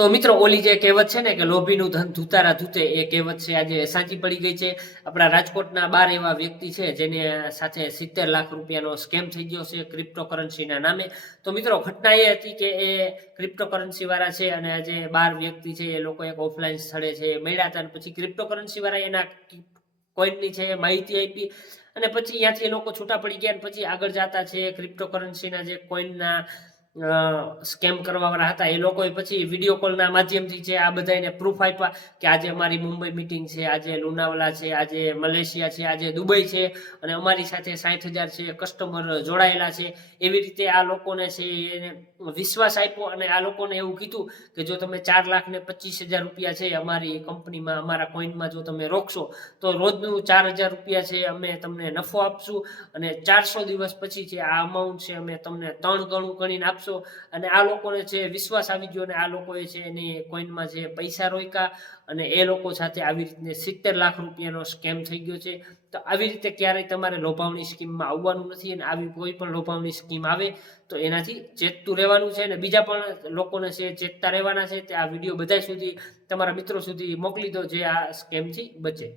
તો મિત્રો ઓલી જે કહેવત છે ને કે લોભીનું ધન ધૂતારા ધૂતે એ કહેવત છે આજે સાચી પડી ગઈ છે. આપણા રાજકોટના 12 એવા વ્યક્તિ છે જેને સાથે 70 લાખ રૂપિયાનો સ્કેમ થઈ ગયો છે ક્રિપ્ટોકરન્સીના નામે. તો મિત્રો ઘટના એ હતી કે એ ક્રિપ્ટોકરન્સી વાળા છે અને આજે 12 વ્યક્તિ છે એ લોકો એક ઓફલાઈન સ્થળે છે મળ્યા હતા અને પછી ક્રિપ્ટોકરન્સી વાળા એના કોઈનની છે માહિતી આપી અને પછી ત્યાંથી એ લોકો છૂટા પડી ગયા અને પછી આગળ જતા છે ક્રિપ્ટોકરન્સીના જે કોઈનના સ્કેમ કરવાવાળા હતા એ લોકોએ પછી વિડીયો કોલના માધ્યમથી છે આ બધાને પ્રૂફ આપ્યા કે આજે અમારી મુંબઈ મીટિંગ છે, આજે લુણાવાલા છે, આજે મલેશિયા છે, આજે દુબઈ છે અને અમારી સાથે 60,000 છે કસ્ટમર જોડાયેલા છે. એવી રીતે આ લોકોને છે એને વિશ્વાસ આપ્યો અને આ લોકોને એવું કીધું કે જો તમે 4,25,000 રૂપિયા છે અમારી કંપનીમાં અમારા કોઈનમાં જો તમે રોકશો તો રોજનું 4,000 રૂપિયા છે અમે તમને નફો આપશું અને 400 દિવસ પછી છે આ અમાઉન્ટ છે અમે તમને 3 ગણું ગણીને આપશો. અને આ લોકોને છે વિશ્વાસ આવી ગયો અને આ લોકોએ છે એની કોઈનમાં જે પૈસા રોક્યા અને એ લોકો સાથે આવી રીતે 70 લાખ રૂપિયાનો સ્કેમ થઈ ગયો છે. તો આવી રીતે ક્યારેય તમારે લોભાવણી સ્કીમમાં આવવાનું નથી અને આવી કોઈ પણ લોભાવણી સ્કીમ આવે તો એનાથી ચેતતું રહેવાનું છે અને બીજા પણ લોકોને છે ચેતતા રહેવાના છે. તે આ વિડીયો બધા સુધી તમારા મિત્રો સુધી મોકલી દો જે આ સ્કેમથી બચે.